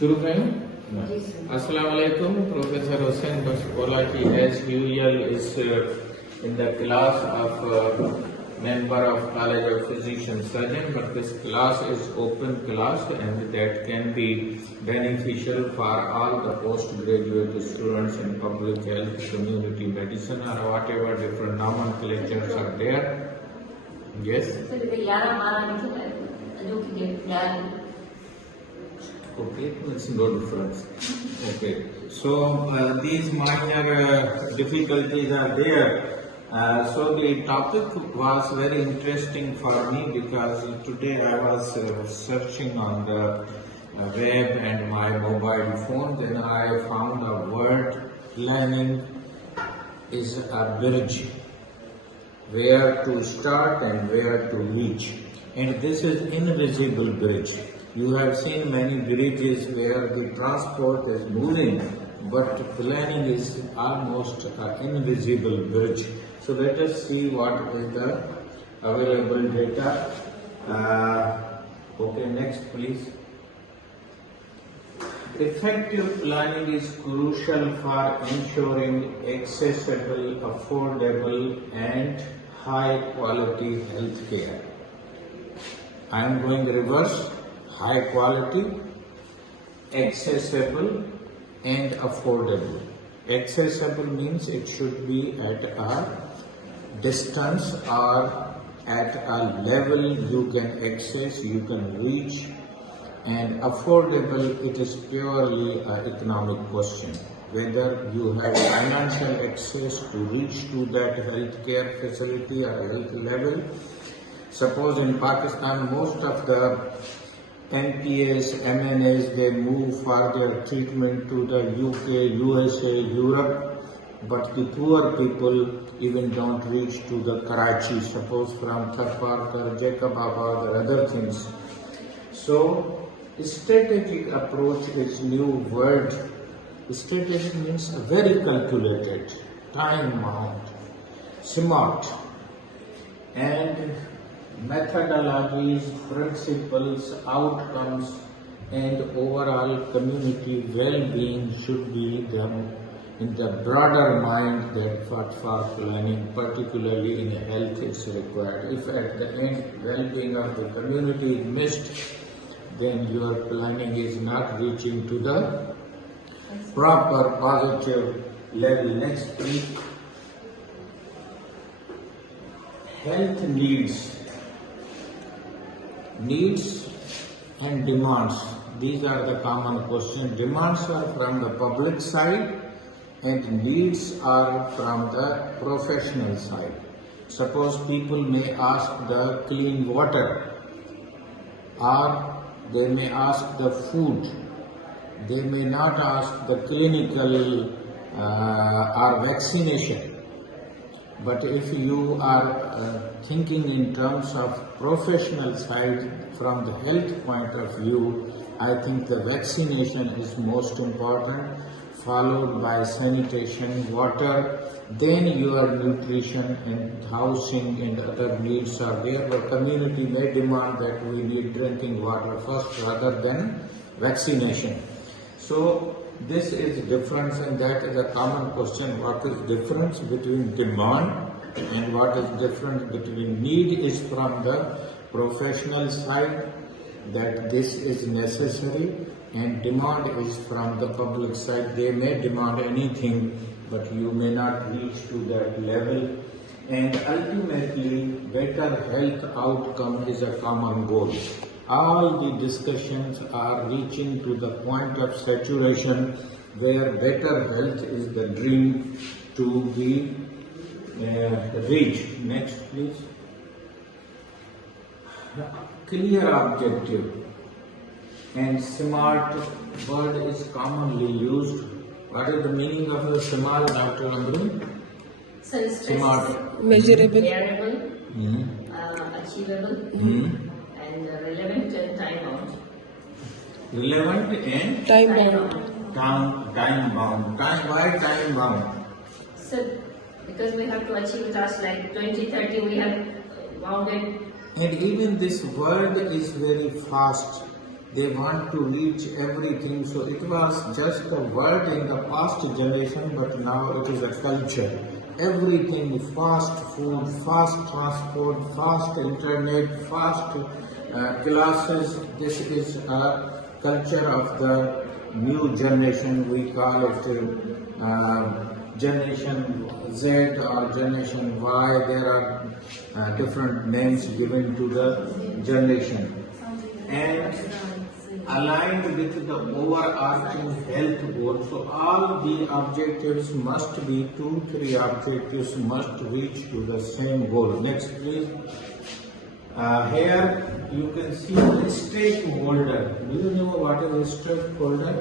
शुरू करें? Assalamu alaikum. Professor Hussain Bashkolaki, as usual, is in the class of member of College of Physician Surgeon, but this class is open class and that can be beneficial for all the postgraduate students in public health, community medicine, or whatever different nomenclatures are there. Yes? Okay, it's no difference. Okay, so these minor difficulties are there. So the topic was very interesting for me because today I was searching on the web and my mobile phone. Then I found a word: planning is a bridge, where to start and where to reach. And this is invisible bridge. You have seen many bridges where the transport is moving, but planning is almost an invisible bridge. So let us see what is the available data. Okay, next please. Effective planning is crucial for ensuring accessible, affordable and high quality health care. I am going reverse. High quality, accessible and affordable. Accessible means it should be at a distance or at a level you can access, you can reach, and affordable, it is purely an economic question. Whether you have financial access to reach to that healthcare facility or health level. Suppose in Pakistan, most of the NPAs, MNAs, they move for their treatment to the UK, USA, Europe, but the poor people even don't reach to the Karachi, suppose from Tharparkar, Jacobabad or other things. So, strategic approach is new word. Strategic means very calculated, time bound, smart, and methodologies, principles, outcomes, and overall community well-being should be in the broader mind that what for planning, particularly in health, is required. If at the end well-being of the community is missed, then your planning is not reaching to the proper positive level. Next, please. Health needs. Needs and demands. These are the common questions. Demands are from the public side and needs are from the professional side. Suppose people may ask the clean water, or they may ask the food. They may not ask the clinical or vaccination. But if you are thinking in terms of professional side from the health point of view, I think the vaccination is most important, followed by sanitation, water, then your nutrition and housing and other needs are there. The community may demand that we need drinking water first rather than vaccination. So this is difference, and that is a common question. What is difference between demand and what is difference between need is from the professional side, that this is necessary, and demand is from the public side. They may demand anything, but you may not reach to that level. And ultimately, better health outcome is a common goal. All the discussions are reaching to the point of saturation where better health is the dream to be reached. Next, please. Clear objective and smart word is commonly used. What is the meaning of the smart, Dr. Ambreen? So Smart. measurable, variable, achievable, and relevant and time bound. Relevant and Time bound. time bound. Why time bound? So because we have to achieve tasks like 2030, we have bounded. And even this word is very fast. They want to reach everything. So it was just a word in the past generation, but now it is a culture. Everything, fast food, fast transport, fast internet, fast classes. This is a culture of the new generation. We call it Generation Z or Generation Y. There are different names given to the generation. And aligned with the overarching health goal. So all the objectives must be, 2-3 objectives must reach to the same goal. Next please. Here you can see the stakeholder. Do you know what is a stakeholder?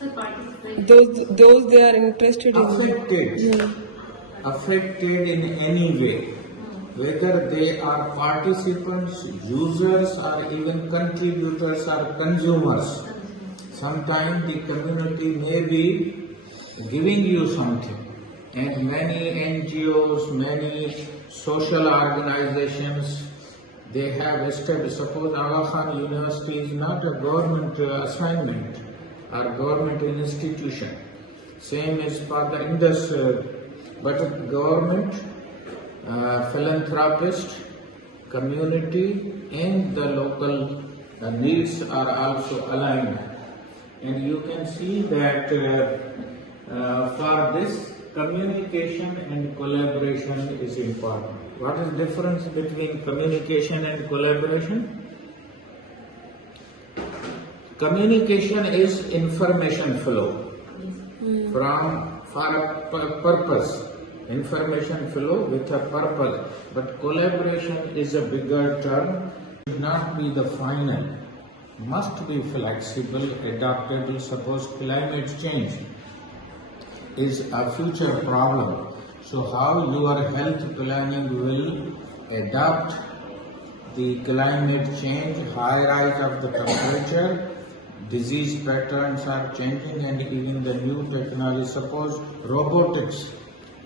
So participate. Those they are interested in. Affected. Affected in any way. Whether they are participants, users, or even contributors or consumers. Sometimes the community may be giving you something, and many NGOs, many social organizations, they have established. Suppose Aga Khan University is not a government assignment or government institution. Same is for the industry, but government, philanthropist, community, and the local needs are also aligned. And you can see that for this, communication and collaboration is important. What is the difference between communication and collaboration? Communication is information flow for a purpose. Information flow with a purpose, but collaboration is a bigger term. Should not be the final, must be flexible, adaptable. Suppose climate change is a future problem, so how your health planning will adapt the climate change, high rise of the temperature, disease patterns are changing, and even the new technology. Suppose robotics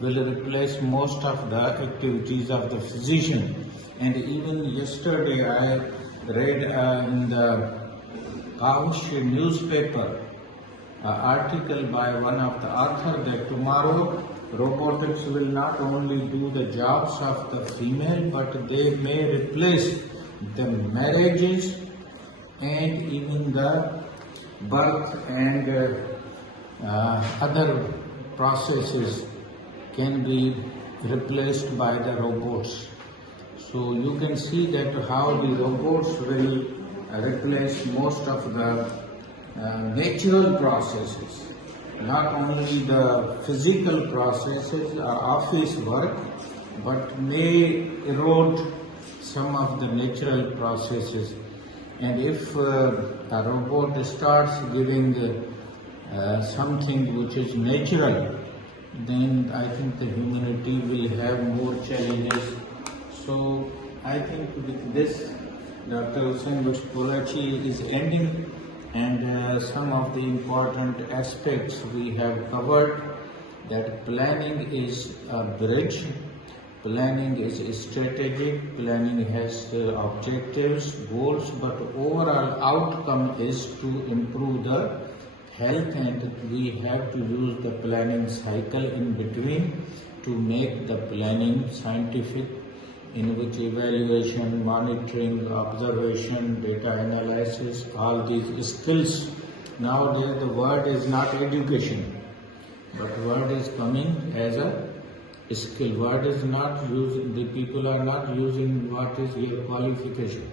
will replace most of the activities of the physician. And even yesterday I read in the Kaush newspaper article by one of the authors that tomorrow robotics will not only do the jobs of the female, but they may replace the marriages and even the birth and other processes can be replaced by the robots. So you can see that how the robots will replace most of the natural processes, not only the physical processes or office work, but may erode some of the natural processes. And if a robot starts giving something which is natural, then I think the humanity will have more challenges. So I think with this, Dr. Hussain Bashpoolachi is ending, and some of the important aspects we have covered, that planning is a bridge, planning is strategic, planning has objectives, goals, but overall outcome is to improve the health, and we have to use the planning cycle in between to make the planning scientific, in which evaluation, monitoring, observation, data analysis, all these skills. Nowadays the word is not education, but word is coming as a skill. Word is not using, the people are not using what is your qualification.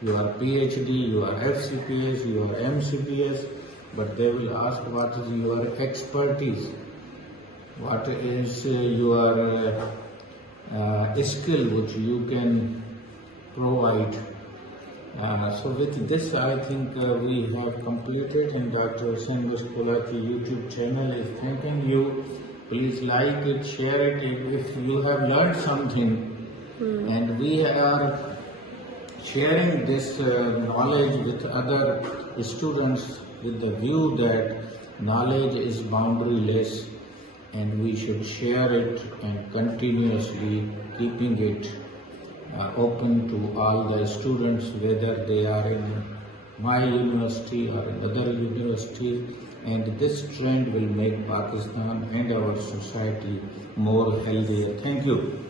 You are PhD, you are FCPS, you are MCPS, but they will ask what is your expertise, what is your skill which you can provide. So with this, I think we have completed, and Dr. Hussain Bashpoolachi YouTube channel is thanking you. Please like it, share it if you have learned something. And we are sharing this knowledge with other students with the view that knowledge is boundaryless, and we should share it and continuously keeping it open to all the students, whether they are in my university or in other university, and this trend will make Pakistan and our society more healthier. Thank you.